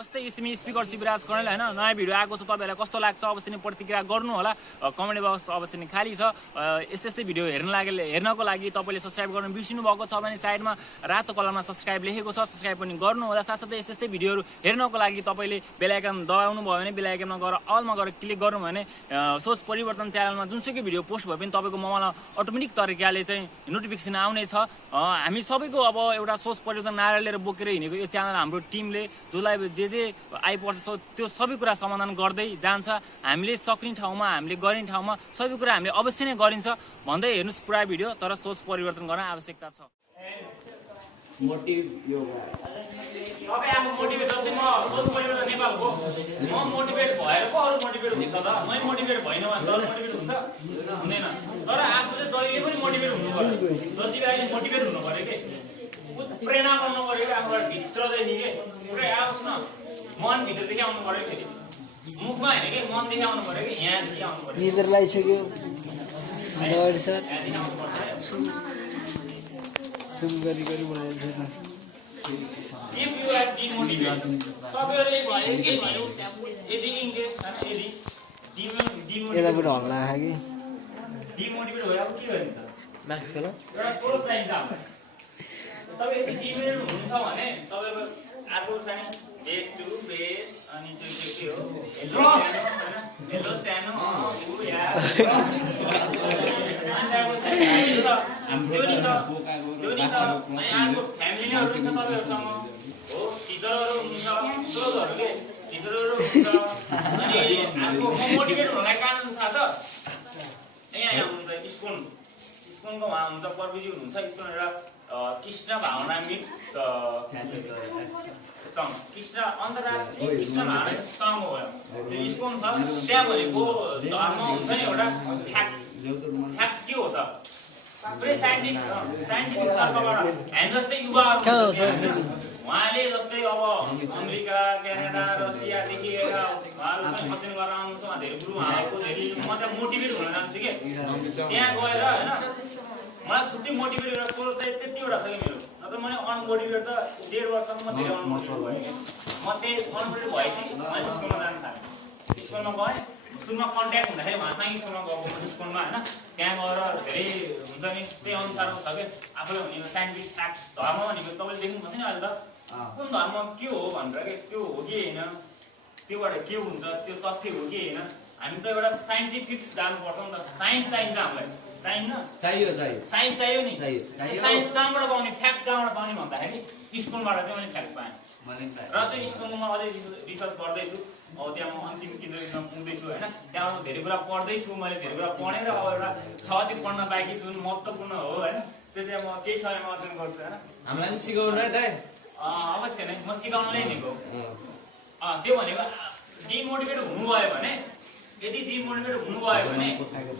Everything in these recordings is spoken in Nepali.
नमस्ते इसमी स्पिकर शिवराज कणेल हैन नयाँ भिडियो आएको छ तपाईहरुलाई कस्तो लाग्छ अवश्य नै प्रतिक्रिया गर्नु होला कमेन्ट बक्स अवश्य नै खाली छ यस्तै भिडियो हेर्नको लागि तपाईले सब्स्क्राइब गर्न बिर्सिनु भएको छ भने साइडमा रातो कलरमा सब्स्क्राइब लेखेको छ सब्स्क्राइब पनि गर्नु होला साथसाथै यस्तै भिडियोहरु हेर्नको लागि तपाईले बेल आइकन दबाउनु भयो भने बेल आइकनमा गएर अलमा गएर क्लिक गर्नु भयो भने सोच परिवर्तन च्यानलमा जुनसुकै भिडियो पोस्ट भए पनि तपाईको मोबाइलमा अटोमेटिक तरिकाले चाहिँ नोटिफिकेसन आउने छ हामी सबैको अब एउटा सोच परिवर्तन नारा लिएर बोकेर हिँडेको यो च्यानल हाम्रो टिमले जसलाई जे आइपर्छ त्यो सबै कुरा समाधान गर्दै जान्छ हामीले सक्ने ठाउँमा हामीले गर्ने ठाउँमा सबै कुरा हामीले अवश्य नै गरिन्छ भन्दै हेर्नुस् पुरा भिडियो तर सोच परिवर्तन गर्न आवश्यकता छ मोटिभ योगा तपाईं आफू मोटिभेट जस्तै म सोच परिवर्तन नेपालको म मोटिभेट भएर पो अरु मोटिभेट हुन्छ त मै मोटिभेट भइन भने अरु मोटिभेट हुन्छ हुँदैन तर आफू चाहिँ जहिले पनि मोटिभेट हुनु पर्यो जतिबेला मोटिभेट हुनु पर्यो के प्रेरणा गर्नु पर्यो के आफूबाट भित्रदेखि के पुरै आओस् न मन भित्रदेखि आउनु पर्यो फेरि मुखमा हैन के मनदेखि आउनु पर्यो के यहाँदेखि आउनु पर्यो निद्रा लागिसक्यो लड सर जुम गरी बनाउँछु न if you are demotivated तपाईहरुले भयो यदि इन्केस हैन यदि यताबाट हल्ला आयो कि डिमोटिभेट भयो अब के गर्ने त मार्क्स खेल एउटा सोच चाहिन्छ हामीलाई तपाई यदि डिमोटिभेट हुनुहुन्छ भने तपाईको आफू चाहिँ बेस टु बेस अनि त्यो के हो हेलो सानो उ यार अन्डाको चाहिँ त्यो नि त अनि आको फ्यामिलीहरु छ तपाईहरुसँग हो टिचरहरु हुन्छ स्रोतहरुले टिचरहरु हुन्छ अनि आको मोटिभेट हुनलाई कारण थाहा छ यहाँ हुन्छ स्कुलको उहाँ हुन्छ प्रविधि हुनुहुन्छ स्कुल एउटा कृष्ण भावना मिट कृष्ण अन्तर्राष्ट्रिय कृष्ण भावना सङ्घ हो त्यो स्कुल छ त्यहाँ भनेको धर्म हुन्छ नि एउटा फ्याक्ट के हो त पुरै साइन्टिफिक तर्कबाट हामी जस्तै युवाहरू उहाँले जस्तै अब अमेरिका क्यानाडा रसियादेखि लिएर उहाँहरू चाहिँ अध्ययन गरेर आउनुहुन्छ धेरै गुरु उहाँहरूको धेरै म त मोटिभेट हुन जान्छु कि त्यहाँ गएर होइन मलाई छुट्टै मोटिभेट गरेर सोच चाहिँ त्यतिवटा छ कि मेरो नत्र मैले अनमोटिभेट त 1.5 वर्षसम्म म धेरै अनमोटिभेट भएँ म त्यही अनमोटिभेट भएपछि मैले स्कुलमा जान थालेँ स्कुलमा गएँ स्कुलमा कन्ट्याक्ट हुँदाखेरि उहाँसँग स्कुलमा गएको स्कुलमा होइन त्यहाँ गएर धेरै हुन्छ नि त्यही अनुसारको छ कि आफूले भनेको साइन्टिफिक फ्याक्ट धर्म भनेको तपाईँले देख्नुपर्छ नि अहिले त कुन धर्म के हो भनेर के त्यो हो कि होइन त्योबाट के हुन्छ त्यो तथ्य हो कि होइन हामी त एउटा साइन्टिफिक जानुपर्छ नि त साइन्स चाहिन्छ हामीलाई चाहिन्न चाहियो साइन्स चाहियो नि साइन्स कहाँबाट पाउने फ्याक्ट कहाँबाट पाउने भन्दाखेरि स्कुलबाट चाहिँ मैले फ्याक्ट पाएँ र त्यो स्कुलमा अझै रिसर्च गर्दैछु अब त्यहाँ म अन्तिम केन्द्रमा पुग्दैछु होइन त्यहाँबाट धेरै कुरा पढ्दैछु मैले धेरै कुरा पढेर अब एउटा छ त्यो पढ्न बाँकी जुन महत्त्वपूर्ण हो होइन त्यो चाहिँ म केही समयमा अध्ययन गर्छु होइन हामीलाई पनि सिकाउनु है दाइ अवश्य नै म सिकाउनलाई दिएको त्यो भनेको डिमोटिभेट हुनुभयो भने यदि डिमोटिभेट हुनुभयो भने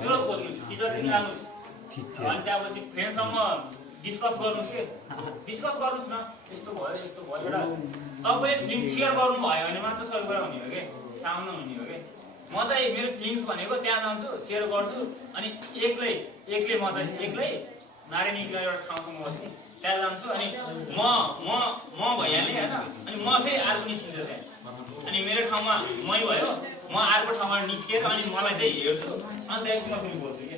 स्रोत खोज्नु टिचरदेखि लानु अनि त्यहाँपछि फ्रेन्डसँग डिस्कस गर्नुहोस् के डिस्कस गर्नुहोस् न यस्तो भयो एउटा तपाईँले फिलिङ्स सेयर गर्नुभयो भने मात्र सबै कुरा हुने हो कि सामना हुने हो कि म चाहिँ मेरो फिलिङ्स भनेको त्यहाँ जान्छु सेयर गर्छु अनि एक्लै म चाहिँ एक्लै नारायणी एउटा ठाउँसँग बस्छु त्यहाँ जान्छु अनि म भइहालेँ होइन अनि म फेरि अर्को निस्किन्छ त्यहाँ अनि मेरो ठाउँमा मै भयो म अर्को ठाउँमा निस्केर अनि मलाई चाहिँ हेर्छु अनि त्यसपछि म फेरि बोल्छु कि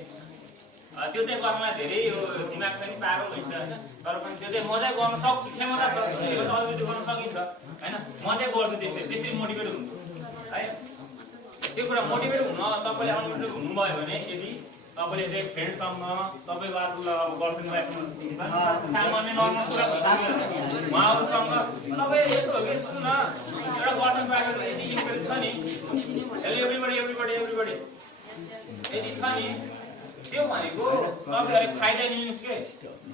त्यो चाहिँ गर्नलाई धेरै यो दिमाग चाहिँ पागल हुन्छ होइन तर पनि त्यो चाहिँ म चाहिँ गर्न सक्छु क्षमता छ अभिवृद्धि गर्न सकिन्छ होइन म चाहिँ गर्छु त्यसरी मोटिभेट हुन्छु है त्यो कुरा मोटिभेट हुन तपाईँले अनमोटिभेट हुनुभयो भने यदि तपाईँले चाहिँ फ्रेन्डसँग तपाईँको आज अब गर्लफ्रेन्ड वाइफ सामान्य नर्मल कुरा उहाँहरूसँग तपाईँ यस्तो हो कि सुन्नु न एउटा गर्लफ्रेन्ड वाइफ यदि इन्ट्रेस्ट छ नि एभ्रिबडी यदि छ नि त्यो भनेको तपाईँहरूले फाइदा लिनुहोस् के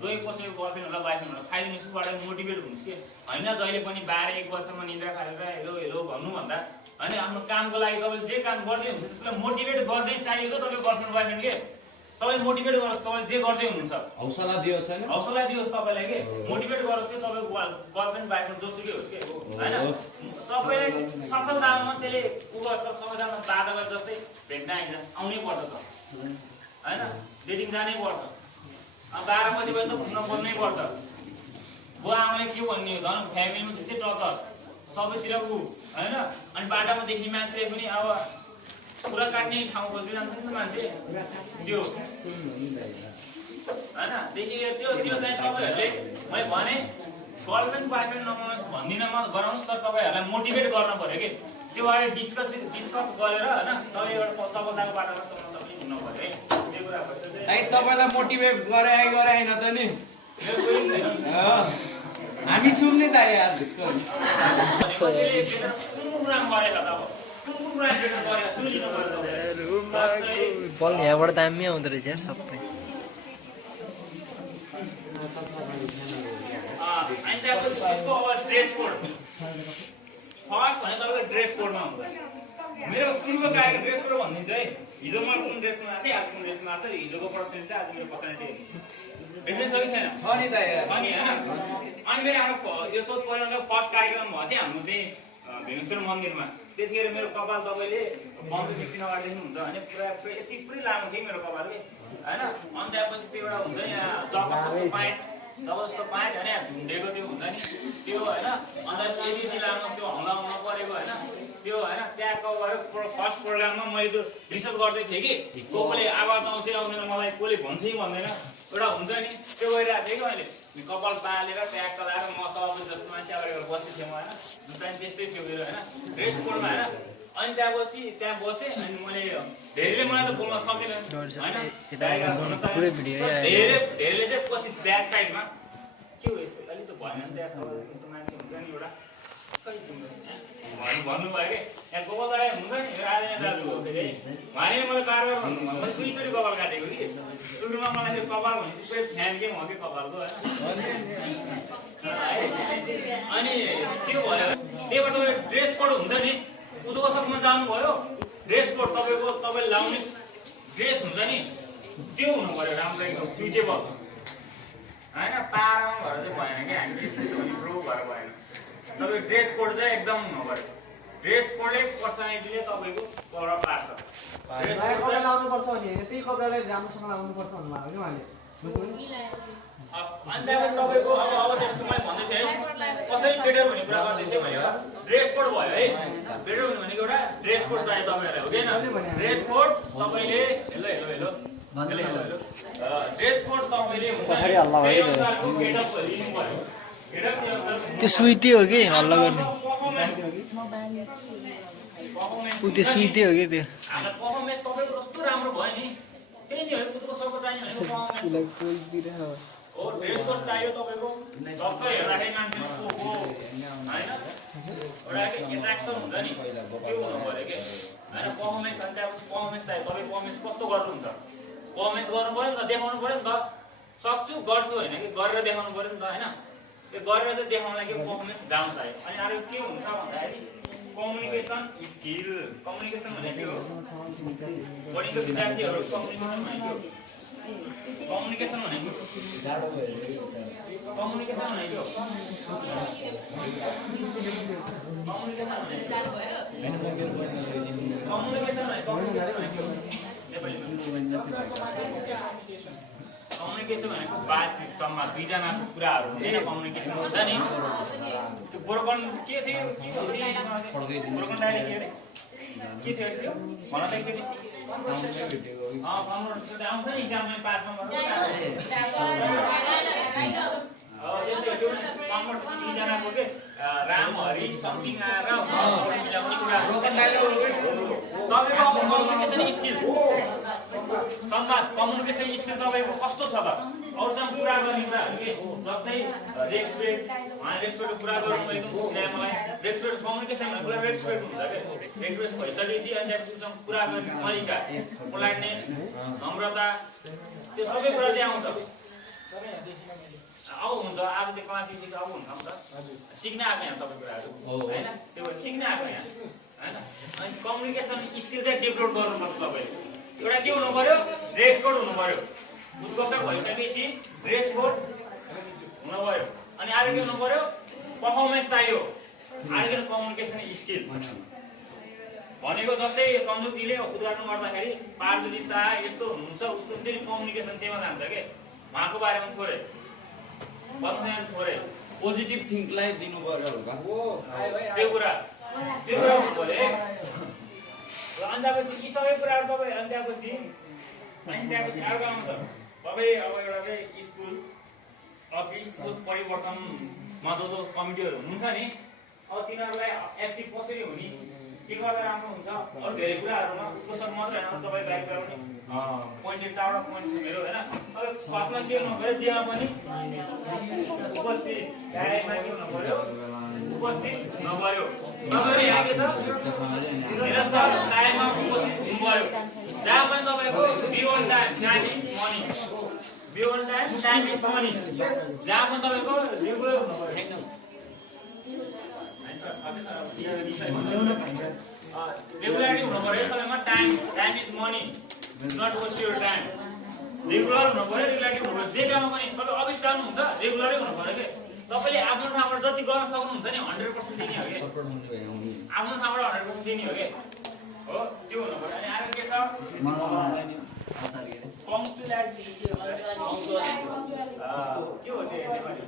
गए कसैको गर्लफ्रेन्ड होला वाइफरेन्ड होला फाइदा लिनुहोस् मोटिभेट हुनुहोस् कि होइन जहिले पनि 12-1 वर्षमा निद्रा खालेर हेलो भन्नुभन्दा होइन आफ्नो कामको लागि तपाईँले जे काम गर्दै हुनुहुन्छ त्यसलाई मोटिभेट गर्दै चाहिएको तपाईँको गर्लफ्रेन्ड वाइफरेन्ड के तपाईँ मोटिभेट गर्नुहोस् तपाईँले जे गर्दै हुनुहुन्छ हौसला दियोस् होइन हौसला दियोस् तपाईँलाई के मोटिभेट गरोस् कि तपाईँको गर्लफ्रेन्ड वाइफरेन्ड जोसुकै होस् के होइन तपाईँले सफलतामा त्यसले उ गर्छ सबैजना बाधा गरे जस्तै भेट्न आउनै पर्छ त होइन डेटिङ जानै पर्छ 12 बजे त घुम्न बोल्नै पर्छ बुवा आमाले के भन्ने हो झन् फ्यामिलीमा त्यस्तै टचर सबैतिर ऊ हैन अनि बाटामा देख्ने मान्छेले पनि अब कुरा काट्ने ठाउँ खोज्दै जान्छ नि त मान्छे त्यो हैन देखि त्यो चाहिँ तपाईहरुले मैले भने गर्लफ्रेन्ड बॉयफ्रेन्ड नबनाउनुस् भन्दिन म गराउनुस् तर तपाईहरुलाई मोटिभेट गर्न पर्यो के त्यो बारे डिस्कस गरेर हैन तपाई एउटा सफलताको बाटोमा चल्न सक्ने हुन पर्यो है त्यो कुरा भयो दाइ तपाईलाई मोटिभेट गरे हैन त नि मेरो कोही छैन हामी छौं नि दाइ यार बल यहाँबाट दामी आउँदो रहेछ यार सबै ड्रेस कोड फर्स्ट भने तपाईँको ड्रेस कोडमा हुन्छ मेरो सुरुको काएको ड्रेस कोड भनिदिन्छु है हिजो म कुन ड्रेसमा आएको थिएँ आज कुन ड्रेसमा आएको छ हिजोको पर्सनालिटी आज मेरो पर्सनालिटी भेट्ने छ कि छैन छ नि दाइ अनि होइन अनि मेरो हाम्रो यो सोच परिवारको फर्स्ट कार्यक्रम भएको थियो हाम्रो चाहिँ भेङेश्वर मन्दिरमा त्यतिखेर मेरो कपाल तपाईँले बन्द फिफ्टिन अगाडि देख्नुहुन्छ भने पुरा यति पुरै लामो थियो मेरो कपालले होइन अनि त्यहाँपछि त्यो एउटा हुन्छ नि जबरजस्तो पाएँ होइन झुन्डेको त्यो हुन्छ नि त्यो होइन अन्त यति लामो त्यो हङ्गामा परेको होइन त्यो होइन त्यहाँको फर्स्ट प्रोग्राममा मैले त्यो रिसर्च गर्दै थिएँ कि कसले आवाज आउँछ आउँदैन मलाई कसले भन्छ कि भन्दैन एउटा हुन्छ नि त्यो गरिरहेको थिएँ कि मैले कपाल पालेर ट्याग लाएर म सबै जस्तो मान्छे अगाडि बसेको थिएँ म होइन जुन त्यस्तै थियो मेरो होइन ड्रेस कोडमा होइन अनि त्यहाँपछि त्यहाँ बसेँ अनि मैले धेरैले मलाई त बोल्न सकेन धेरैले चाहिँ पछि ब्याक साइडमा के हो यस्तो अलिक त भएन नि त्यहाँ यस्तो मान्छे हुन्छ नि एउटा भन्नुभयो कि यहाँ गोपाल दाइ हुन्छ नि आदैन दाजु हो फेरि भने मैले कारोबार भन्नु मैले दुईचोटि कपाल काटेको कि सुरुमा मलाई त्यो कपाल भनेपछि पुरै फ्यान गेम हो कि कपालको अनि त्यो भयो त्यहीबाट तपाईँ ड्रेस कोड हुन्छ नि उद्घोषकमा जानुभयो ड्रेस कोड तपाईँले लाउने ड्रेस हुन्छ नि त्यो हुनु पर्यो राम्रो एकदम सुइटेबल होइन पारामा भएर चाहिँ भएन कि हामी त्यस्तै प्रो भएर भएन तपाईँ ड्रेस कोड चाहिँ एकदम हुनु पर्यो ड्रेस कोडले पर्सनालिटीले तपाईँको प्रभाव पार्छ कपडा लाउनुपर्छ भने त्यही कपडालाई राम्रोसँग लाउनुपर्छ भन्नुभयो कि उहाँले अनि त्यहाँपछि तपाईँको अब त्यसो मैले भन्दै थिएँ कसरी बेटर हुने कुरा गर्दै थिएँ मैले एउटा ड्रेस कोड भयो है बेटर हुने भनेको एउटा ड्रेस कोड चाहियो तपाईँहरूलाई हो कि ड्रेस कोड तपाईँले हेलो ड्रेस कोड तपाईँले त्यो सुइती हो कि हल्ला गर्ने ऊ त्यो सुइती हो कि त्यो पर्फर्मेन्स तपाईँको कस्तो राम्रो भयो नि त्यही नि हो सबको चाहिने भनेको हो ड्रेस कोड चाहियो तपाईँको सबै हेर्दाखेरि मान्छे होइन एउटा एट्र्याक्सन हुन्छ नि त्यो हुनु पऱ्यो कि होइन पर्फर्मेन्स अनि त्यहाँपछि पर्फर्मेन्स चाहियो तपाईँ पर्फर्मेन्स कस्तो गर्नुहुन्छ पर्फर्मेन्स गर्नु पऱ्यो नि त देखाउनु पऱ्यो नि त सक्छु गर्छु होइन कि गरेर देखाउनु पऱ्यो नि त होइन त्यो गरेर चाहिँ देखाउनलाई के पर्फर्मेन्स डाउन चाहियो अनि अरू के हुन्छ भन्दाखेरि कम्युनिकेसन स्किल कम्युनिकेसन भनेको हो बोर्डिङको विद्यार्थीहरू कम्युनिकेसन भनेको कम्युनिकेसन भनेको कम्युनिकेसन भनेको कम्युनिकेसन भनेको बातचित संवाद दुईजनाको कुराहरू हुन्छ कम्युनिकेसन हुन्छ नि त्यो ब्रोकन के थियो ब्रोकन डायरी के अरे के थियो त्यो भन त एकचोटि आउँछ नि इक्जाममा पास नम्बर दुईजनाको के राम हरि समथिङ आएर मिलाउने कुराहरू तपाईँको कम्युनिकेसन स्किल संवाद कम्युनिकेसन स्किल तपाईँको कस्तो छ त अरूसँग कुरा गर्ने कुराहरू के जस्तै रेस्पेक्ट उहाँले रेस्पेक्टको कुरा गर्नु एकदम मलाई रेस्पेक्ट कम्युनिकेसन भनेको कुरा रेस्पेक्ट हुन्छ क्या रेस्पेक्ट भइसकेपछि अनि उसँग कुरा गर्ने तरिका पोलाइटनेस नम्रता त्यो सबै कुरा चाहिँ आउँछ अब हुन्छ आज चाहिँ क्लास सिक्स अब हुन्छ नि त सिक्न आएको यहाँ सबै कुराहरू होइन त्यो सिक्न आएको यहाँ होइन अनि कम्युनिकेसन स्किल चाहिँ डेभलप गर्नुपर्छ तपाईँले एउटा के हुनु पर्यो ड्रेस कोड हुनु पर्यो उद्घोषक भइसकेपछि ड्रेस कोड हुनु पर्यो अनि अरू के हुनु पर्यो पर्फर्मेन्स चाहियो अरू कम्युनिकेसन स्किल भनेको जस्तै सञ्जुक्तिले उद्घाटन गर्दाखेरि पार्वती शाह यस्तो हुनुहुन्छ उसको फेरि कम्युनिकेसन त्यहीमा जान्छ के उहाँको बारेमा थोरै भन्नु थोरै पोजिटिभ थिङ्कलाई दिनु पर्यो होला त्यो कुरा हुनु पर्यो र अनि त्यसपछि यी सबै कुराहरू तपाईँ अनि त्यसपछि अर्को आउँछ तपाईँ अब एउटा चाहिँ स्कुल अफिस सोच परिवर्तनमा जो कमिटीहरू हुनुहुन्छ नि अब तिनीहरूलाई एक्टिभ कसरी हुने के गर्दा राम्रो हुन्छ अरू धेरै कुराहरूमा उसको सब मात्रै होइन तपाईँ बाहिर पनि पोइन्टेड 4वटा पोइन्ट छ मेरो होइन तपाईँ फर्स्टमा के हुनु पऱ्यो जेमा पनि उपस्थित गायकमा के हुनु पऱ्यो उपस्थित नगर्यो नगरे यहाँ के छ निरन्तर टाइममा उपस्थित हुनु पऱ्यो जहाँ पनि तपाईँको beyond time is money beyond time is money जहाँ पनि तपाईँको रेगुलर हुनु पऱ्यो रेगुलरिटी हुनु पऱ्यो सबैमा time is money not waste your time regular हुनु पऱ्यो रेगुलरिटी हुनु पऱ्यो जे काममा पनि तपाईँ अफिस जानुहुन्छ रेगुलरै हुनु पऱ्यो कि तपाईँले आफ्नो ठाउँबाट जति गर्न सक्नुहुन्छ नि 100% दिने हो कि आफ्नो ठाउँबाट 100% दिने हो कि हो त्यो हुनु पऱ्यो अनि अर्को के छ पङ्क्चुअलिटी के हो त्यो नेपाली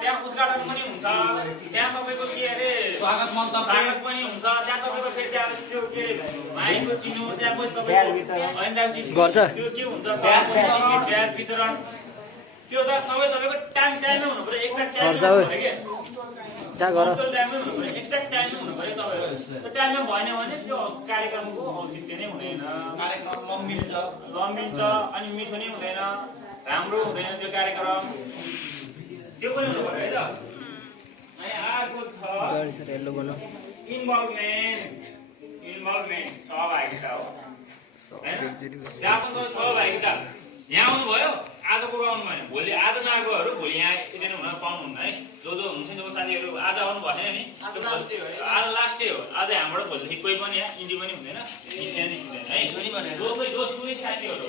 त्यहाँ उद्घाटन पनि हुन्छ त्यहाँ तपाईँको के अरे स्वागत पनि हुन्छ त्यहाँ तपाईँको फेरि त्यहाँ त्यो के भाइको चिनो त्यहाँ पछि तपाईँको त्यो के हुन्छ ग्यास वितरण त्यो त सबै तपाईँको टाइममै हुनु पर्यो एक्ज्याक्ट टाइममै हुनु पर्यो एक्ज्याक्ट टाइममै हुनु पर्यो तपाईँहरू त्यो टाइममा भएन भने त्यो कार्यक्रमको औचित्य नै हुँदैन कार्यक्रम लम्बिन्छ अनि मिठो नै हुँदैन राम्रो हुँदैन त्यो कार्यक्रम त्यो पनि हुनु पर्यो है त अनि अर्को छ इन्भल्भमेन्ट सहभागिता हो हैन जहाँ पनि सहभागिता यहाँ आउनुभयो आजको आउनु भएन भोलि आज नआएकोहरू भोलि यहाँ एटेन्ड हुन पाउनुहुन्न है जो हुन्छ नि साथीहरू आज आउनु भएन नि आज लास्ट डे हो आज हामीबाट भोलिदेखि कोही पनि यहाँ इन्डी पनि हुँदैन है जो कुनै साथीहरू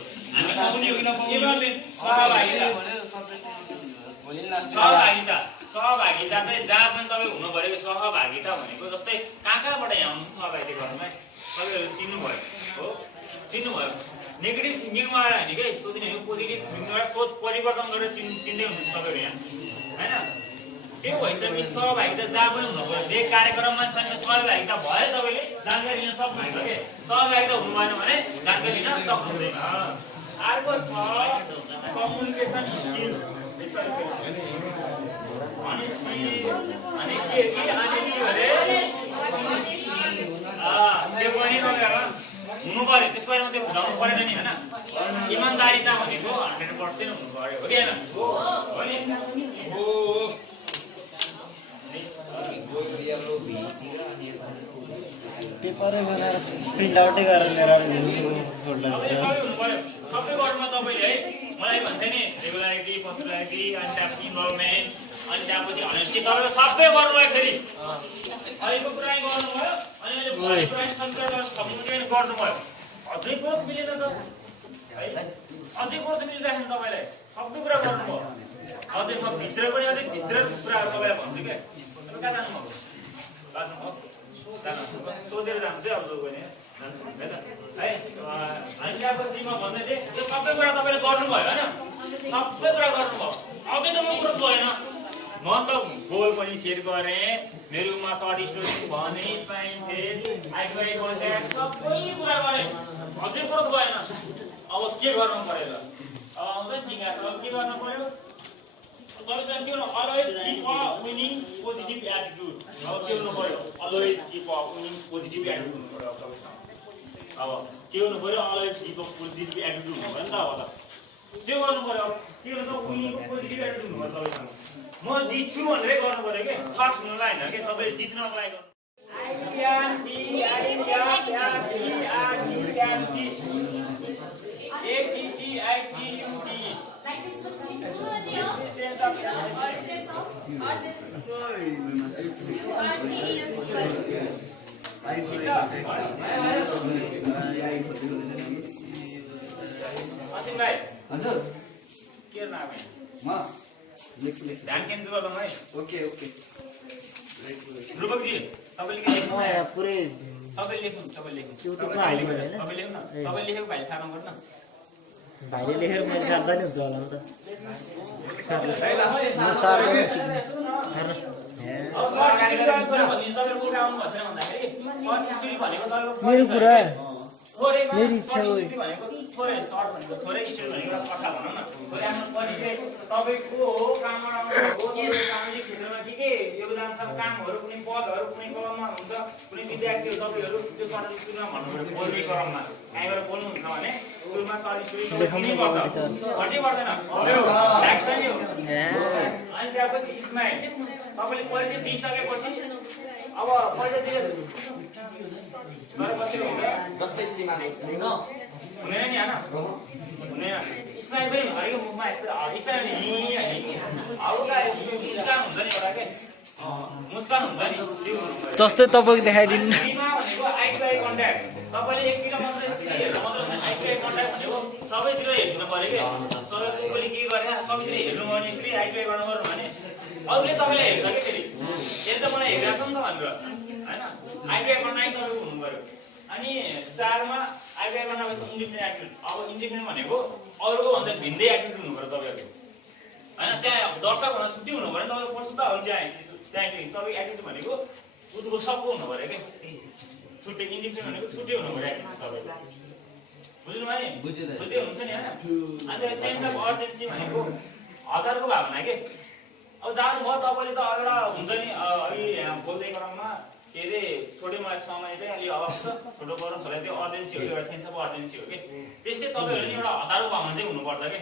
सहभागिता चाहिँ जहाँ पनि तपाईँ हुनु परेको सहभागिता भनेको जस्तै कहाँबाट यहाँ आउनु सहभागिता गर्नुमा तपाईँहरू चिन्नुभयो हो चिन्नुभयो नेगेटिभ थिङ्किङमा होइन कि सोच्ने हो पोजिटिभ थिङ्किङबाट सोच परिवर्तन गरेर चिन्दै हुनुहुन्छ तपाईँहरू यहाँ होइन त्यो भइसक्यो सहभागिता जहाँ पनि हुनु पर्यो जे कार्यक्रममा छ नि सहभागिता भयो तपाईँले जानकारी लिन सक्नुहुन्छ कि सहभागिता हुनु भएन भने जानकारी लिन सक्नुहुँदैन अर्को छ कम्युनिकेसन स्किल अनेस्टी त्यो पनि हुनु पर्यो त्यसको बारेमा त्यो बुझाउनु परेन नि होइन इमान्दारिता भनेको 100% हुनु पर्यो हो कि होइन हो नि पेपरै बनाएर प्रिन्ट आउटै गरेर लिएर सबै गर्नुमा तपाईँले है मलाई भन्थे नि रेगुलारिटी पङ्क्चुअलिटी अनि त्यसपछि इन्भल्भमेन्ट अनि त्यसपछि अनेस्टी तपाईँले सबै गर्नुभयो फेरि अहिलेको कुरा गर्नुभयो अनि कम्युनिकेट गर्नुभयो अझै ग्रोथ मिलेन त है अझै ग्रोथ मिलिरहेको छ तपाईँलाई सबै कुरा गर्नुभयो अझै म भित्र पनि अझै भित्र कुराहरू तपाईँलाई भन्छु क्या तपाईँ कहाँ जानुभयो सोधेर जान्छु अब जो पनि जान्छु है त है अनि त्यसपछि म भन्दै थिएँ यो सबै कुरा तपाईँले गर्नुभयो होइन सबै कुरा गर्नुभयो अझै तपाईँ ग्रोथ भएन म त गोल पनि सेट गरेँ मेरोमा सर्ट स्टोरी भने पाइन्थे आइफाई कन्ट्याक्ट सबै कुरा गरेँ अझै ग्रोथ भएन अब के गर्नु पर्यो ल अब आउँछ नि जिज्ञासा अब के गर्नु पर्यो तपाईसँग के हुनु always keep a winning positive attitude अब के हुनु पर्यो always keep a winning positive attitude हुनु पर्यो अब तपाईँसँग अब के हुनु पर्यो always keep a positive attitude हुनु पर्यो नि त अब त त्यो गर्नु पर्यो के हुन्छ विनिङ पोजिटिभ एटिट्युड हुनु पर्यो तपाईँसँग म जित्छु भनेरै गर्नु पर्यो कि फर्स्ट हुनुलाई होइन कि तपाईँले जित्नको लागि गर्नु असिम भाइ हजुर के नाम है म लेख्छु ध्यान केन्द्रित गरौँ है ओके ओके ध्रुवकजी तपाईँले के लेख्नु पुरै तपाईँले लेख्नु तपाईँले लेख्नु त्यो तपाईँ हाल्नु लेख्नु होइन? तपाईँ लेख्नु न तपाईँले लेखेको भाइले सार्नु पर्दैन भाइले लेखेर मैले सार्दा नि हुन्छ होला नि त म सार्दै नै सिक्ने हेर्नुहोस् अब सरकारी गऱ्यो भने तपाईँले कुरा आउनु भएको छैन भन्दाखेरि स्टुडी भनेको तपाईँको मेरो कुरा थोरैमा मेरो इच्छा हो। स्टुडी भनेको थोरै सर्ट भनेको थोरै स्टुडी भनेको एउटा कथा भनौँ न थोरै आफ्नो परिचय तपाईँको हो कामबाट आउनुभएको हो तपाईँको सामाजिक क्षेत्रमा के योगदान छ कामहरू कुनै पदहरू कुनै कलममा हुन्छ कुनै विद्यार्थीहरू तपाईँहरू त्यो सर्ट स्टुडीमा भन्नुपर्छ बोल्ने क्रममा कहीँ गएर बोल्नुहुन्छ भने सुरुमा सर्ट स्टुडी दिनुपर्छ घटि पर्दैन लाग्छ नि हो अनि त्यसपछि इस्माइल तपाईँले परिचय दिइसकेपछि अब परिचय दिएर जस्तै सीमा हुँदैन नि होइन हुँदैन इस्माइल पनि भनेको मुखमा यस्तो इस्माइल हल्का मुस्कान हुन्छ नि एउटा के मुस्कान हुन्छ नि त्यो हुनुपर्छ। जस्तै तपाईँको देखाइदिनु सीमा भनेको आई टु आई कन्ट्याक्ट तपाईँले एकतिर मात्रै हेर्नु मात्रै आई टु आई कन्ट्याक्ट भनेको सबैतिर हेरिदिनु पऱ्यो कि सबै कसले के गरे सबैतिर हेर्नु भने फेरि आई टु आई गर्नु पर्यो भने अरूले तपाईँलाई हेर्छ कि फेरि यसले त मलाई हेरिरहेको छ नि त भनेर होइन आई टु आई कन्ट्याक्ट तपाईँको हुनु पऱ्यो। अनि 4 मा आई टु आई गर्नपछि इन्डिपेन्डेन्ट एटिट्युड अब इन्डिपेन्डेन्ट भनेको अरूको भन्दा भिन्दै एटिट्युड हुनु पऱ्यो तपाईँहरूको होइन त्यहाँ दर्शक भन्दा छुट्टी हुनु पऱ्यो नि तपाईँको प्रस्तुत हो त्यहाँ तपाईँको एटिट्युड भनेको उदको सबको हुनु पऱ्यो कि छुट्टै इन्डिपेन्डेन्ट भनेको छुट्टै हुनु पऱ्यो एटिट्युड तपाईँको बुझ्नु भयो नि बुझ्दै हुन्छ नि होइन अनि सेन्स अफ अर्जेन्सी भनेको हतारको भावना के अब जानुभयो तपाईँले त एउटा हुन्छ नि अलि यहाँ बोल्दै क्रममा के अरे छोटो मलाई समय चाहिँ अलि अभाव छ छोटो गरौँ छोरा त्यो अर्जेन्सी हो एउटा सेन्स अफ अर्जेन्सी हो कि त्यस्तै तपाईँहरू नि एउटा हतारको भावना चाहिँ हुनुपर्छ कि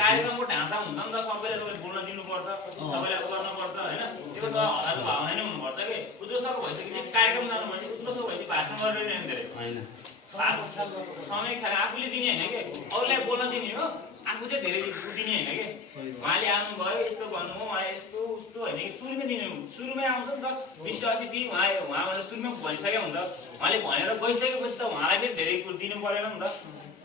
कार्यक्रमको ढाँचा हुन्छ नि त सबैले तपाईँले बोल्न दिनुपर्छ तपाईँले गर्नुपर्छ होइन त्यो त हतारको भावना नै हुनुपर्छ कि उद्घोषक भइसकेपछि कार्यक्रम जानुपर्छ उद्घोषक भएपछि भाषण गरेर धेरै होइन समय खाएर आफूले दिने होइन कि अरूलाई बोल्न दिने हो आफू चाहिँ धेरै दिने होइन कि उहाँले आउनुभयो यस्तो भन्नुभयो उहाँ यस्तो उस्तो होइन कि सुरुमै दिने सुरुमै आउँछ नि त विश्व अतिथि उहाँबाट सुरुमै भनिसकेको हुन्छ उहाँले भनेर गइसकेपछि त उहाँलाई फेरि धेरै कुरो दिनु परेन नि त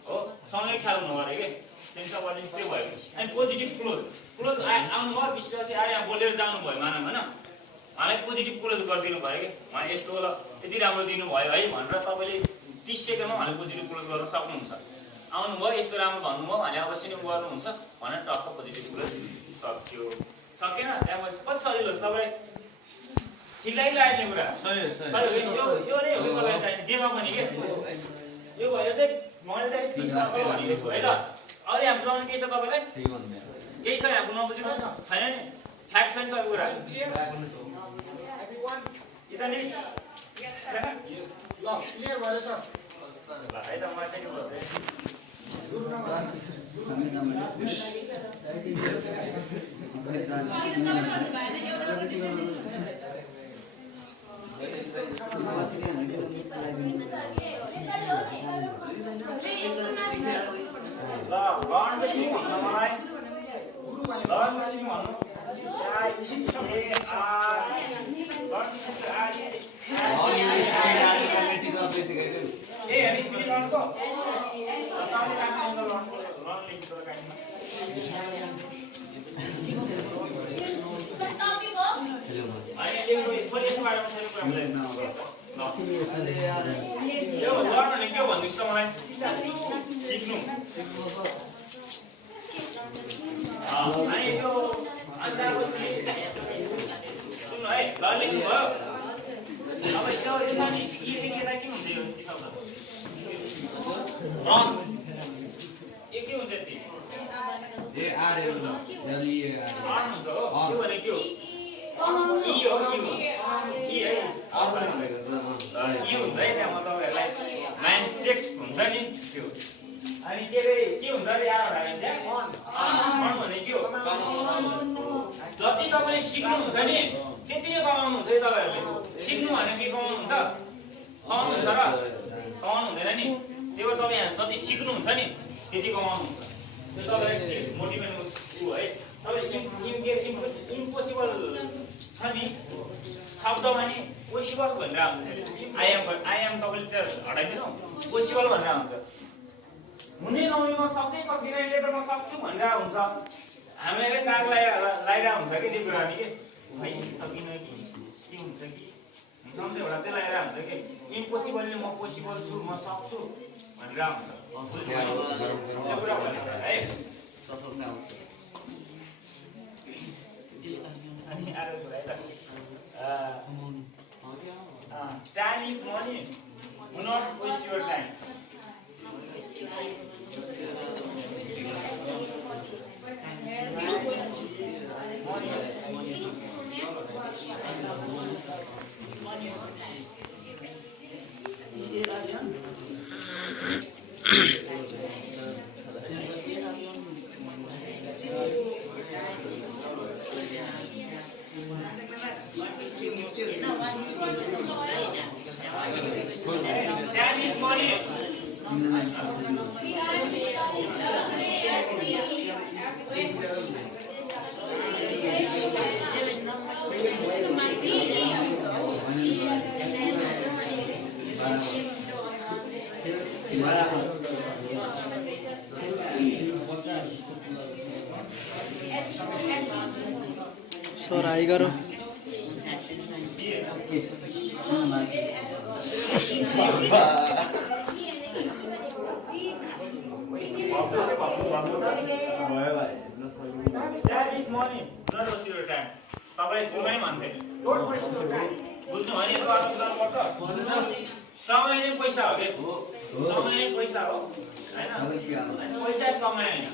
हो समय ख्याल हुनु पऱ्यो कि सेन्स अफ अर्जेन्सी त्यो भयो अनि पोजिटिभ क्लोज आउनुभयो विश्व अतिथि आएर यहाँ बोलेर जानुभयो मानव होइन उहाँलाई पोजिटिभ क्लोज गरिदिनु पऱ्यो कि उहाँ यस्तो होला यति राम्रो दिनुभयो है भनेर तपाईँले 30 सेकेन्डमा उहाँले पोजिटिभ क्लोज गर्न सक्नुहुन्छ आउनुभयो यस्तो राम्रो भन्नुभयो भने अवश्य नै गर्नुहुन्छ भनेर टक्क पोजिटिभ क्लोज सक्यो सकेन त्यहाँपछि कति सजिलो छ तपाईँलाई ठिक लाग्यो कुरा यो नै हो तपाईँलाई चाहिने जेमा पनि के यो भयो चाहिँ मैले चाहिँ 30 नम्बर भनेको छु है त अरू यहाँ बुझाउनु केही छ तपाईँलाई केही छ यहाँ नबुझ्नु छैन नि फ्याक्ट छैन सबै कुरा इजन इट क्लियर भयो सर है त मलाई चाहिँ जति तपाईँले सिक्नुहुन्छ नि त्यति नै कमाउनुहुन्छ है तपाईँहरूले सिक्नु भनेको के कमाउनुहुन्छ कमाउनुहुन्छ र कमाउनु हुँदैन नि त्यही भएर तपाईँ यहाँ जति सिक्नुहुन्छ नि त्यति कमाउनुहुन्छ त्यो तपाईँलाई मोटिभेसन है इम्पोसिबल छ नि शब्दमा नि पोसिबल भनेर आउँछ आइएम तपाईँले त हटाइदिनु पोसिबल भनेर आउँछ हुने नहुने म सक्दै सक्दिनँ यसले त म सक्छु भनेर हुन्छ हामीले काग लगाइरहेको हुन्छ कि त्यो कुरा नि कि खै सकिनँ कि के हुन्छ कि सम्झे एउटा चाहिँ लगाइरहेको हुन्छ कि इम्पोसिबलले म पोसिबल छु म सक्छु भनेर आउँछ त्यो कुरा भनेर है अनि अर्को कुरा है time is money do not waste your time Time is money. Sir आई करो That is money. Not waste your time. तपाईले सुन्नै भन्थे बुझ्नु भने यसको अर्थ गर्नुपर्छ समय नै पैसा हो के समय नै पैसा हो हैन पैसा समय हैन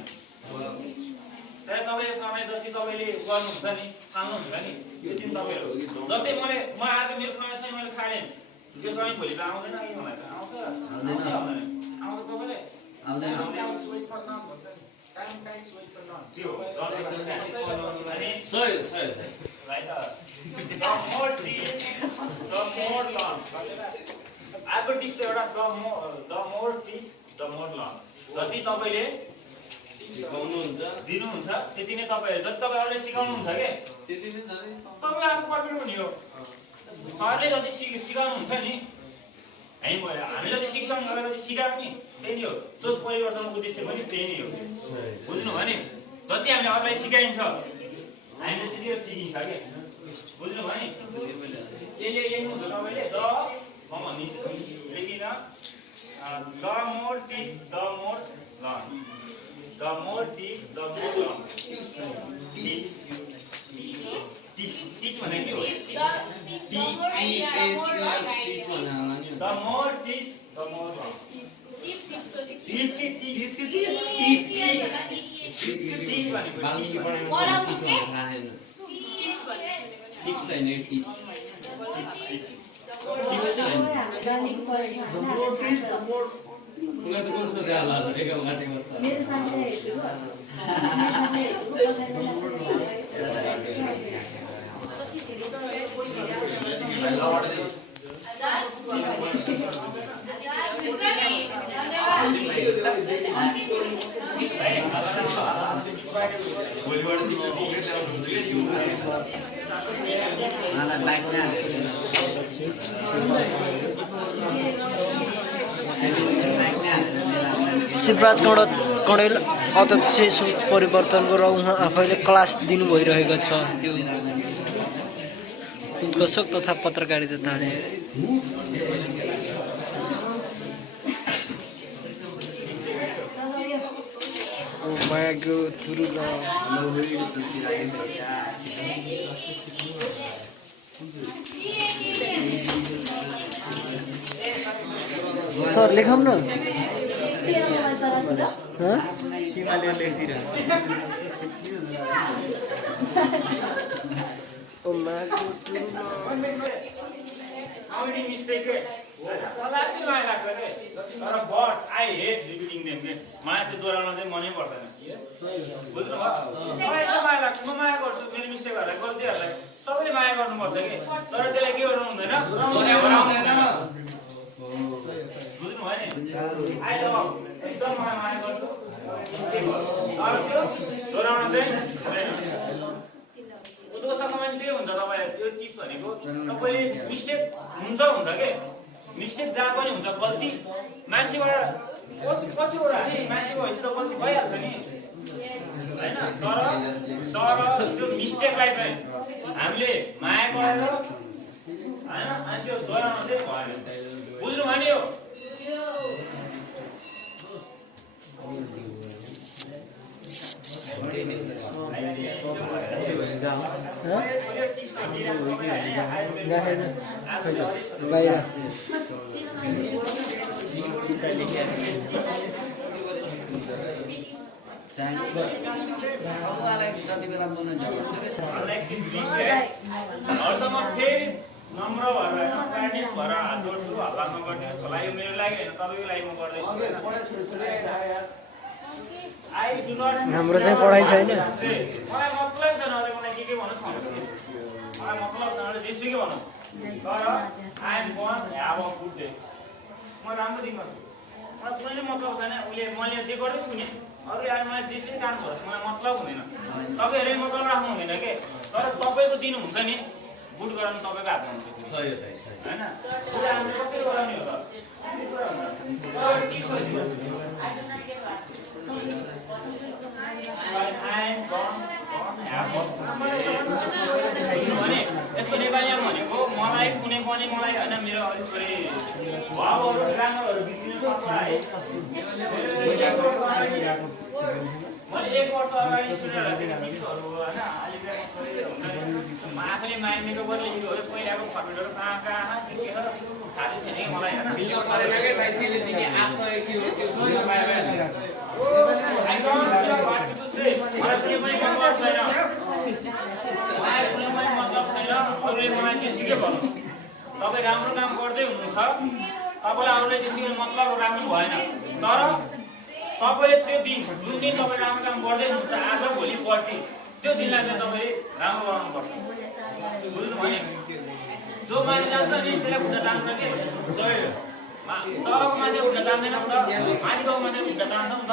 तर तपाईले समय जति तपाईले गर्नुहुन्छ नि थाल्नुहुन्छ नि यो दिन तपाईहरु जस्तै म आज मेरो समय चाहिँ मैले खाएँ यो समय भोलि त आउँदैन कि मलाई त आउँछ आउँछ तपाईले आउँदैन स्विट फर नाम भन्छ नि टाइम स्विट फर नाम त्यो अनि सही right the more trees the more long आगो टिप्स एउटा the more trees the more long जति तपाईले सिकाउनुहुन्छ दिनुहुन्छ त्यति नै तपाईहरु जति तपाईहरुले सिकाउनुहुन्छ के त्यति नै जाने तपाई आफू पढ्नु हुने हो सरले जति सिकाउनुहुन्छ नि हामीले जति शिक्षण गरेर जति सिकायो नि त्यही नै हो सोच परिवर्तनको उद्देश्य पनि त्यही नै हो बुझ्नु भने जति हामीले अरूलाई सिकाइन्छ हामीले त्यति सिकिन्छ के बुझ्नु भने यसले लेख्नुहुन्छ तपाईले द म भनिदिन्छु लेखिन the more teach the more learn the more teach the more learn teach भने के हो the more teach the more learn teach Valmiki पढाइमा टिच भनेर थाहा छैन टिप्स छैन टिच उनलाई त कुन सोधे होला रेगल काटेको छ मेरो साथीले शिवराज कणेल अध्यक्ष सोच परिवर्तनको र उहाँ आफैले क्लास दिनु भइरहेको छ यो उद्घोषक तथा पत्रकारिता मायाको थुरु सर लेखाउँ न सीमाले लेखिदिरहेको How many mistakes? Last time I got it. But I hate repeating them. मलाई त्यो दोहोऱ्याउन चाहिँ मनै पर्दैन बुझ्नु भयो मलाई त माया लाग्छ म माया गर्छु मेरो मिस्टेकहरुलाई गल्तीहरुलाई सबैले माया गर्नुपर्छ के तर त्यसले के गर्नु हुँदैन बुझ्नु भयो नि आई लभ एकदम माया गर्छु तर त्यो दोहोऱ्याउन चाहिँ हुँदैन। उद्घोषकमा पनि त्यही हुन्छ। तपाईँले त्यो टिप्स भनेको तपाईँले मिस्टेक हुन्छ के मिस्टेक जहाँ पनि हुन्छ गल्ती मान्छेबाट कतिवटा मान्छेको हैसियत गल्ती भइहाल्छ नि हैन। तर त्यो मिस्टेकलाई चाहिँ हामीले माया गरेर हैन अनि त्यो दोहोऱ्याउन चाहिँ भएन। बुझ्नु भयो नि यो? बाहिर नम्र भएर प्र्याक्टिस भएर हात जोड्छु हल्ला नगरिदिनुहोस् होला। यो मेरो लागि होइन तपाईँको लागि म गर्दैछु। हाम्रो चाहिँ पढाइ छैन। मलाई मतलब छैन अझै मलाई के भन्नुहोस् मलाई मतलब छैन जेसुकै भन्नुहोस्। तर I am gonna have a good day. म राम्रो दिन गर्छु। मलाई कुनै नै मतलब छैन उसले मैले जे गर्दैछु नि अरू यार मलाई जेसुकै काम गरोस् मलाई मतलब हुँदैन। तपाईँहरूले मतलब राख्नु हुँदैन के। तर तपाईँको दिन हुन्छ नि गुड गराउनु तपाईँको हातमा हुन्छ होइन। कुरा हामीले कसरी गराउने हो भने यसको नेपालीमा भनेको मलाई कुनै पनि मलाई होइन मेरो अलिक थोरै भावहरू ग्रामरहरू बिग्रिन सक्छ है। मैले 1 वर्ष अगाडि सुनेर टिप्सहरू होइन अलिक म आफैले माइन्ड मेकअप गरेर लेखेको हो। पहिलाको फर्मेटहरू कहाँ के थाहा छैन कि मलाई होइन। अरूले मलाई जेसुकै भन्नु तपाईँ राम्रो काम गर्दै हुनुहुन्छ तपाईँलाई अरूले जेसुकै मतलब राख्नु भएन। तर तपाईँले त्यो दिन जुन दिन तपाईँ राम्रो काम गर्दै हुनुहुन्छ आज भोलि पर्सि त्यो दिनलाई चाहिँ तपाईँले राम्रो गराउनुपर्छ। बुझ्नु भने जो मान्छे जान्छ नि त्यसलाई खुट्टा तान्छ कि तलको मान्छे खुट्टा तान्दैन नि त माथिको मान्छे खुट्टा तान्छ नि त।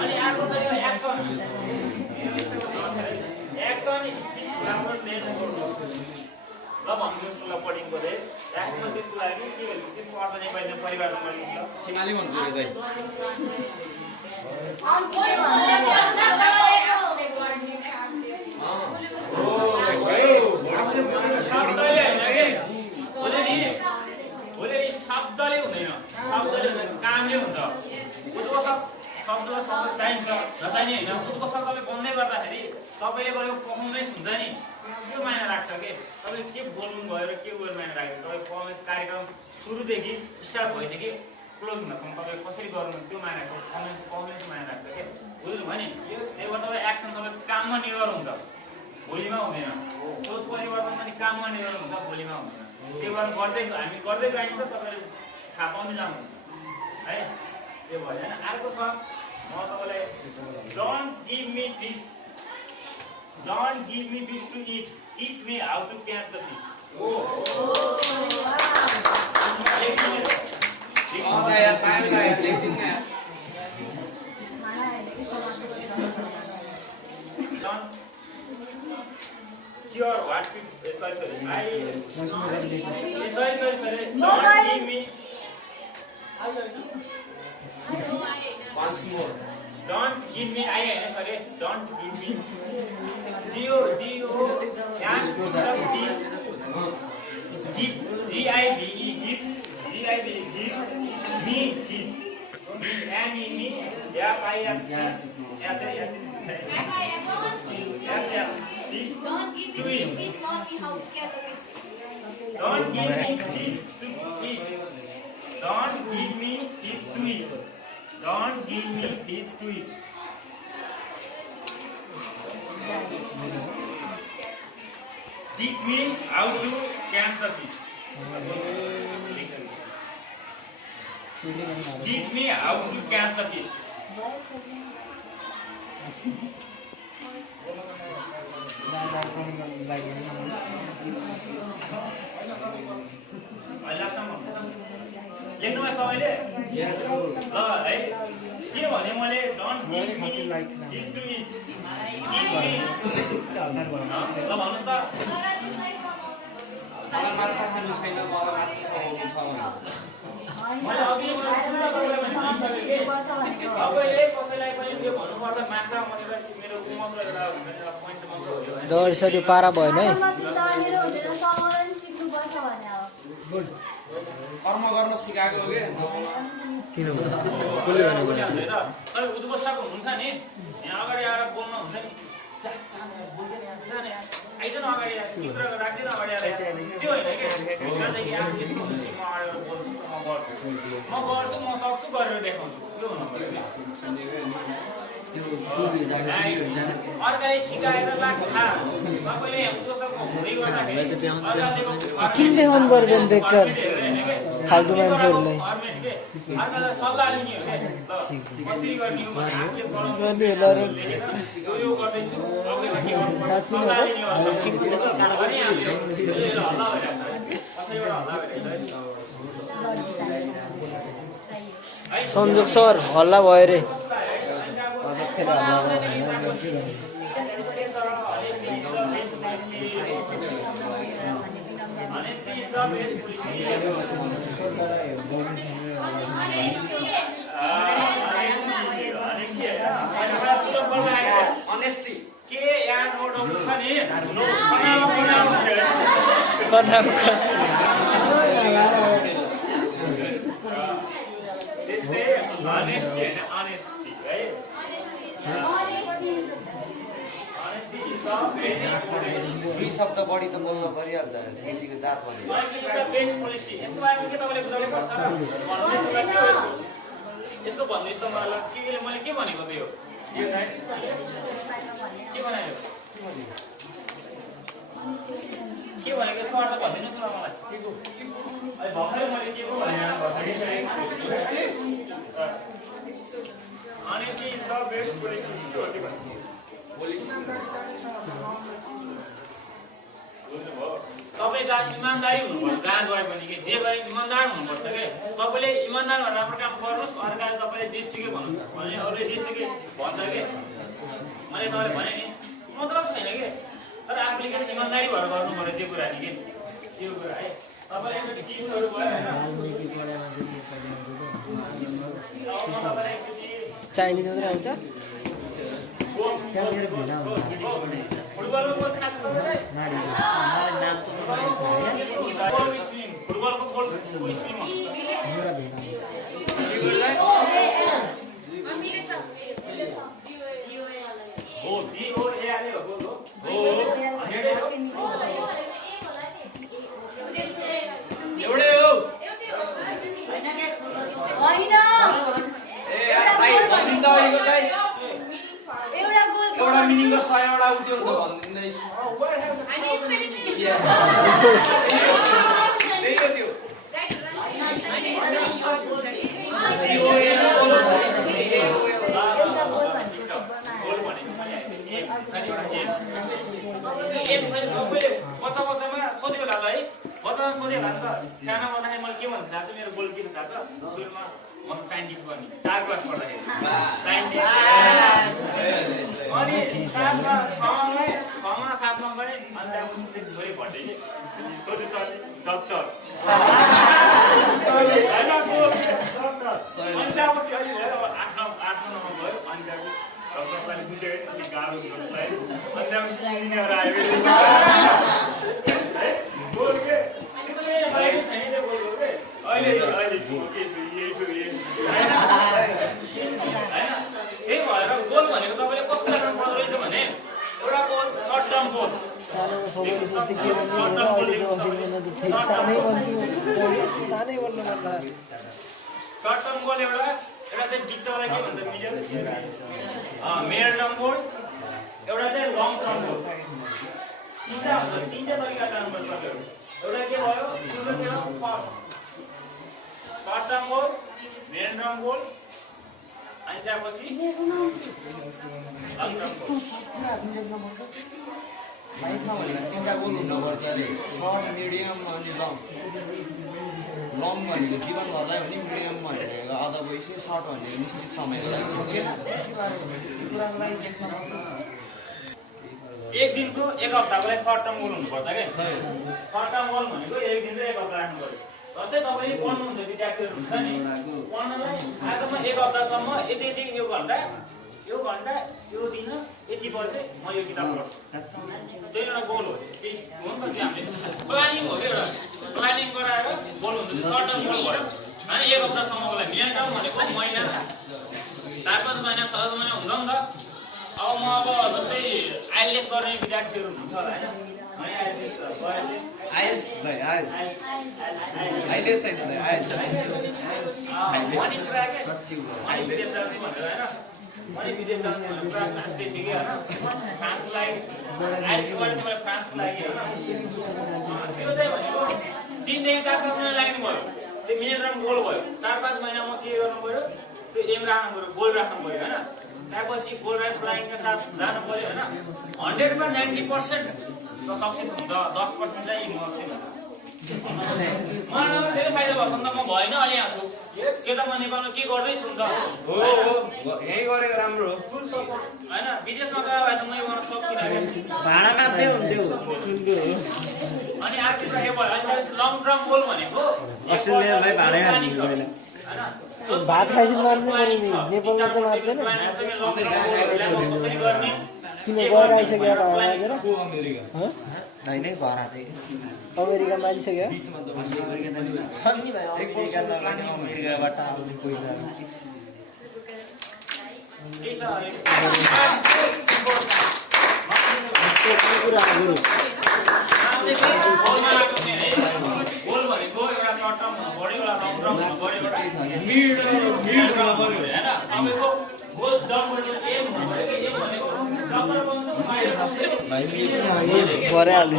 अनि अर्को चाहिँ यो एक्सन स्पिच राम्रो ल भन्नुहोस् ल पढिङको चाहिँ एक्सन त्यसको लागि के त्यसको अर्थ नेपालीमा परिवारमा पढिन्छ सिमाली भन्छु रे दाइ। शब्दले हुँदैन कामले हुन्छ। उद्घोषक शब्दलाई शब्द चाहिन्छ नचाहिने होइन। उद्घोषकले बन्दै गर्दाखेरि तपाईँले गरेको पर्फर्मेन्स हुन्छ नि त्यो मायना राख्छ कि तपाईँले के बोल्नु भयो र के गरेर मायना राख्छ। तपाईँ पर्फर्मेन्स कार्यक्रम सुरुदेखि स्टार्ट भएदेखि क्लोजिङसम्म तपाईँ कसरी गर्नु त्यो मायनाको पर्फर्मेन्स मायना राख्छ कि। बुझ्नु भयो नि? त्यही भएर तपाईँ एक्सन तपाईँको काममा निर्भर हुन्छ भोलिमा हुँदैन। सोच परिवर्तन पनि काममा निर्भर हुन्छ भोलिमा हुँदैन। त्यही भएर हामी गर्दै गइन्छ तपाईँले थाहा पाउँदै जानुहुन्छ है। त्यो भयो होइन। अर्को छ म तपाईँलाई don't give me fish to eat teach me how to catch the fish. Cure what people sorry don't give me once more don't give me don't give me do and give give me his me and me yes Don't give me fish, not me how to catch a fish. Don't give me fish to eat. Don't give me fish to eat. Don't give me fish to eat. Teach me how to catch the fish. Teach me how to catch the fish. लेख्नु भयो सबैले ल है के भने मैले don't give me this to eat ल भन्नुस् त मलाई माछा खानु छैन मलाई माछा समाउनु छ मैले अघि सुन्दा गरेर भनिसके के तपाईले कसैलाई पनि त्यो भन्नुपर्छ माछा मतलब मेरो मात्र एउटा पोइन्ट मात्र हो यो दर्शरी पारा भएन है कर्म गर्न सिकाएको हो के किन तर उद्घोषक हुनुहुन्छ नि यहाँ अगाडि आएर बोल्न हुन्छ नि आइज न अगाडि मित्र राख्दैन अगाडि आएर त्यो होइन कि त्यहाँदेखि आफू यस्तो हुन्छ म आएर बोल्छु म गर्छु म सक्छु गरेर देखाउँछु त्यो हुनु पर्यो अर्काले सिकाएर लाग्छ तपाईँले उद्घोषक हुँदै गर्दाखेरि किन देखाउनु पर्दैन बेकार फाल्तु मान्छेहरूलाई अर्कालाई सल्लाह लिने हो क्या कसरी गर्ने हो यो गर्दैछु अबदेखि के गर्नु सल्लाह लिने हो अनि हामीले हल्ला भइरहेछ संजोग सर हल्ला भयो रे अनेस्टी के यार नोट छ नि honesty and honesty, right? Honesty is the best policy. दुई शब्द बढी त बोल्न परिहाल्छ केटीको जात भने बेस्ट पोलिसी यसको बारेमा के तपाईँले बुझाउनु पर्छ यसको भन्दैछ मलाई के मैले के भनेको त यो के बनायो के भनेको यसको अर्थ भनिदिनुहोस् न मलाई अहिले भर्खरै मैले के पो भनेको honesty is the best policy. तपाईँ जहाँ इमान्दारी हुनुपर्छ जहाँ गए पनि के जे गरे इमान्दार हुनुपर्छ के तपाईँले इमान्दार भएर राम्रो काम गर्नुहोस् अर्काले तपाईँले जेसुकै भन्नुहोस् भने अरूले जेसुकै भन्छ के मैले तपाईँले भने नि मतलब छैन कि तर आफूले के इमान्दारी भएर गर्नु पर्यो त्यो कुरा नि के त्यो कुरा है तपाईँले एउटा गिफ्टहरू भयो होइन चाइनिज मात्रै आउँछ फुटबलको खास फुटबलको गोल स्पिन हो डी और ए आले हो गोल हो एउटै हो एउटा मिनिङको 100 वटा उद्योग त भन्दिँदैछ बच्चामा सोध्यो होला है बच्चामा सोध्यो होला नि त सानो भन्दाखेरि मैले के भन्नु थाहा छ मेरो गोल के थाहा छ सुरुमा म साइन्टिस्ट बन्ने 4 क्लास पढ्दाखेरि साइन्टिस्ट अनि 6मा 7मा पनि अनि त्यहाँपछि थोरै भट्दै कि सोध्यो सर डक्टर अनि त्यहाँपछि अलि भयो 8मा भयो अनि त्यहाँपछि डक्टर पनि बुझ्यो अलि गाह्रो हुन्छ है अनि त्यहाँपछि इन्जिनियर आयो है बोल के अहिले त्यही भएर गोल भनेको तपाईँले कस्तो काम पर्दो रहेछ भने एउटा गोल सर्ट टर्म गोल सानोमा सबैले सोध्थ्यो के भन्नु अहिले जब बिल्कुल फेरि सानै भन्छु सानै भन्नु मन लाग्यो सर्ट टर्म गोल एउटा चाहिँ बिचवाला के भन्छ मिडल टर्म गोल एउटा चाहिँ लङ टर्म गोल तीनटा तरिका काम गर्छ एउटा के भयो सुरु के हो short term goal middle term goal अनि त्यसपछि हाइटमा भनेको 3टा गोल हुनुपर्छ अरे सर्ट मिडियम अनि लङ लङ भनेको जीवनभरलाई भने मिडियम भनेको आधा वयस सर्ट भनेको निश्चित समयको लागि सकेन कुराको लागि देख्न एक दिनको एक हप्ताको लागि सर्ट टर्म गोल हुनुपर्छ क्या सर्ट टर्म गोल भनेको एक दिन र एक हप्ता राख्नु पर्यो जस्तै तपाईँले पढ्नुहुन्छ विद्यार्थीहरू हुन्छ नि पढ्नलाई आजमा एक हप्तासम्म यति यति यो घन्टा यो दिन यति पढ्छ म यो किताब पढ्छु त्यो एउटा गोल हो त्यही हो नि त त्यो हामीले प्लानिङ हो क्या एउटा प्लानिङ गराएर गोल हुन्छ सर्ट टर्म गोल भयो होइन एक हप्तासम्मको लागि मिडियम टर्म भनेको महिना 4-5 महिना 6 महिना हुन्छ नि त अब म जस्तै आइएलएस गर्ने विद्यार्थीहरू हुन्छ होला होइन आइल्स दाइ आइल्स छैन दाइ आइल्स मनी कुरा के मनी विदेश जाने भनेर होइन मनी विदेश जाने भनेर पुरा नाच्दै थियो कि होइन फ्रान्सको लागि आइएलएस गर्ने मैले फ्रान्सको लागि होइन त्यो चाहिँ भनेको 3 देखि 4 महिना लाग्नु भयो त्यो मिनेट रन गोल भयो 4-5 महिनामा के गर्नु पर्यो त्यो एम राख्नु पर्यो गोल राख्नु पर्यो होइन त्यसपछि गोल राइट प्लानिङका साथ जानु पर्यो होइन 100 मा 90% त सक्सेस हुन्छ 10% चाहिँ इग्नोर चाहिँ मलाई धेरै फाइदा भएको त म भएन अलि यहाँ छु के त म नेपालमा के गर्दैछु नि त हो यही गरेको राम्रो हो होइन विदेशमा गयो भने त म यो गर्न सक्दिनँ भाडा काट्दै हुन्थ्यो अनि अर्को कुरा के भयो अहिले लङ टर्म गोल भनेको अस्ट्रेलियालाई भाडा काट्नु होइन भात खाइसिन मार्ने नि नेपालमा चाहिँ मार्दैन किन गएर आइसक्यो भाडा लागेर होइन घर आएको अमेरिका मारिसक्यो छन् नि भाइ अमेरिकाबाट आउने पैसा कुराहरू गोल भनेको एउटा सर्ट टर्म हुनु पर्यो एउटा लङ टर्म हुनु पर्यो एउटा मिड टर्म पर्यो हैन तपाईको गोल टर्म भनेको एम हुनु पर्यो कि एम भनेको डबल बन्छ माइनस परे हाल्नु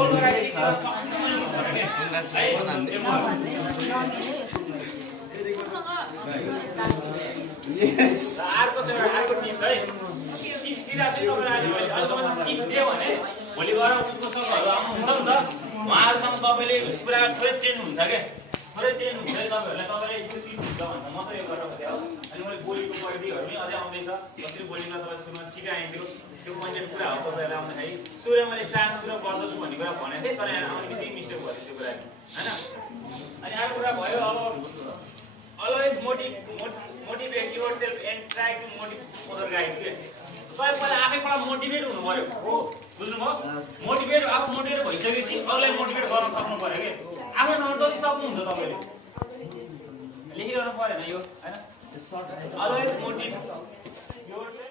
अर्को टिप है टिप्सतिर चाहिँ तपाईँले अहिले तपाईँसँग टिप्स दियो भने भोलि गएर उसको सरहरू आउनुहुन्छ नि त उहाँहरूसँग तपाईँले पुरा थोरै चेन्ज हुन्छ क्या थोरै चेन्ज हुन्छ तपाईँहरूलाई यो टिप्स हुन्छ भनेर मात्रै यो गरेर खोज्यो अनि मैले बोलीको पढिदिहरू पनि अझै आउँदैछ कसरी बोलीमा तपाईँ सुरुमा सिकाइन्थ्यो त्यो कन्टेन्ट कुरा हो तपाईँहरूलाई आउँदाखेरि सुरु मैले चार सुरु गर्दछु भन्ने कुरा भनेको थिएँ तर यहाँ आउने बित्तिकै मिस्टेक भयो त्यो कुरा होइन अनि अर्को कुरा भयो अब always motivate yourself and try to motivate other guys के तपाईँ पहिला आफैबाट मोटिभेट हुनु पर्यो हो बुझ्नुभयो मोटिभेट आफू मोटिभेट भइसकेपछि अरूलाई मोटिभेट गर्न सक्नु पर्यो कि आफू नर्दली सक्नुहुन्छ तपाईँले लेखिरहनु परेन यो होइन अलवेज मोटिभेट योरसेल्फ